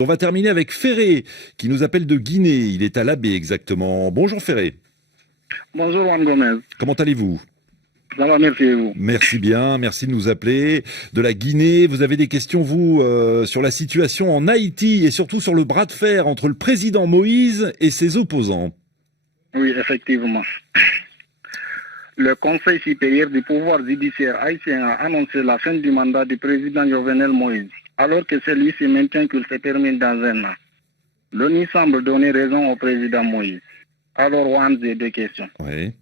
On va terminer avec Ferré, qui nous appelle de Guinée. Il est à l'Abbé exactement. Bonjour Ferré. Bonjour Juan Gomez, Comment allez-vous? ça va, merci et vous. Merci bien, merci de nous appeler. De la Guinée, vous avez des questions, vous, sur la situation en Haïti et surtout sur le bras de fer entre le président Moïse et ses opposants. Oui, effectivement. Le Conseil supérieur du pouvoir judiciaire haïtien a annoncé la fin du mandat du président Jovenel Moïse, alors que celui-ci maintient qu'il se termine dans un an. L'ONU semble donner raison au président Moïse. Alors, Juan, j'ai deux questions. Oui.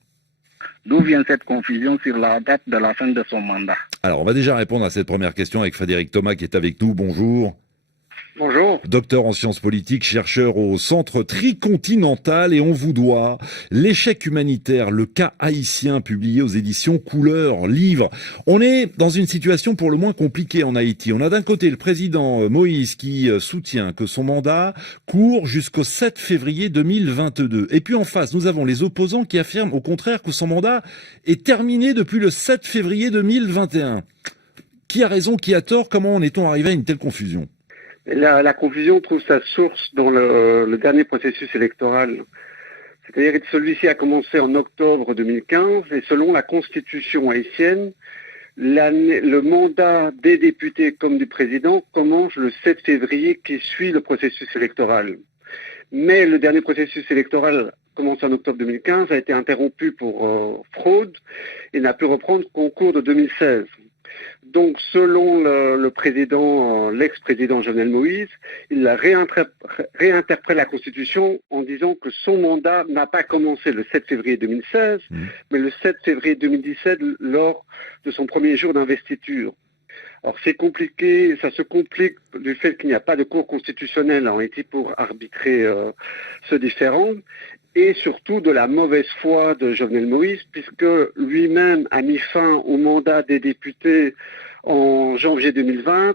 D'où vient cette confusion sur la date de la fin de son mandat? Alors, on va déjà répondre à cette première question avec Frédéric Thomas qui est avec nous. Bonjour. Bonjour. Docteur en sciences politiques, chercheur au Centre Tricontinental, et on vous doit l'échec humanitaire, le cas haïtien, publié aux éditions Couleur, livre. On est dans une situation pour le moins compliquée en Haïti. On a d'un côté le président Moïse qui soutient que son mandat court jusqu'au 7 février 2022. Et puis en face, nous avons les opposants qui affirment au contraire que son mandat est terminé depuis le 7 février 2021. Qui a raison, qui a tort? Comment en est-on arrivé à une telle confusion? La confusion trouve sa source dans le dernier processus électoral. C'est-à-dire que celui-ci a commencé en octobre 2015 et selon la constitution haïtienne, le mandat des députés comme du président commence le 7 février qui suit le processus électoral. Mais le dernier processus électoral commencé en octobre 2015 a été interrompu pour fraude et n'a pu reprendre qu'au cours de 2016. Donc, selon le président, l'ex-président Jovenel Moïse, il a réinterprété la Constitution en disant que son mandat n'a pas commencé le 7 février 2016, mais le 7 février 2017 lors de son premier jour d'investiture. Alors c'est compliqué, ça se complique du fait qu'il n'y a pas de cour constitutionnelle en Haïti pour arbitrer ce différend, et surtout de la mauvaise foi de Jovenel Moïse, puisque lui-même a mis fin au mandat des députés en janvier 2020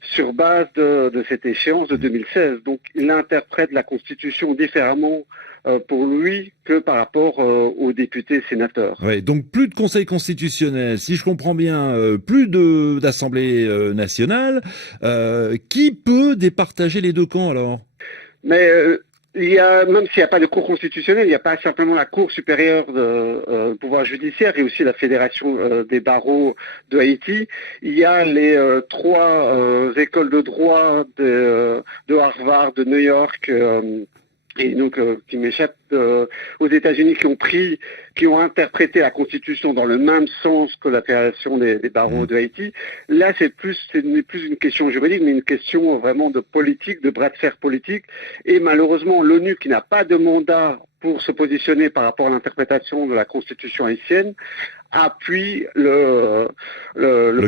sur base de cette échéance de 2016. Donc il interprète la Constitution différemment pour lui que par rapport aux députés et sénateurs. Ouais, donc plus de Conseil constitutionnel, si je comprends bien, plus d'Assemblée nationale. Qui peut départager les deux camps alors? Mais il y a, même s'il n'y a pas de cour constitutionnelle, il n'y a pas simplement la Cour supérieure de pouvoir judiciaire et aussi la Fédération des barreaux de Haïti. Il y a les trois écoles de droit de Harvard, de New York, et donc qui m'échappent aux États-Unis, qui ont interprété la Constitution dans le même sens que la Fédération des barreaux de Haïti. Là, ce n'est plus une question juridique, mais une question vraiment de politique, de bras de fer politique. Et malheureusement, l'ONU, qui n'a pas de mandat pour se positionner par rapport à l'interprétation de la Constitution haïtienne, appuie le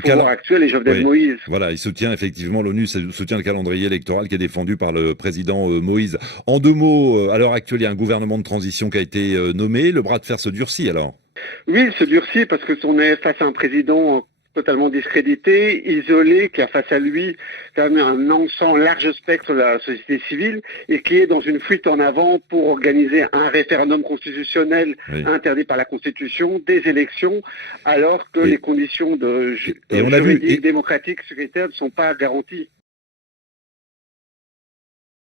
pouvoir actuel et Jovenel Moïse. Voilà, il soutient effectivement, l'ONU soutient le calendrier électoral qui est défendu par le président Moïse. En deux mots, à l'heure actuelle, il y a un gouvernement de transition qui a été nommé. Le bras de fer se durcit alors? Oui, il se durcit parce que on est face à un président totalement discrédité, isolé, qui a face à lui quand même un ensemble large spectre de la société civile et qui est dans une fuite en avant pour organiser un référendum constitutionnel interdit par la Constitution, des élections, alors que les conditions juridiques, démocratiques, sécuritaires ne sont pas garanties.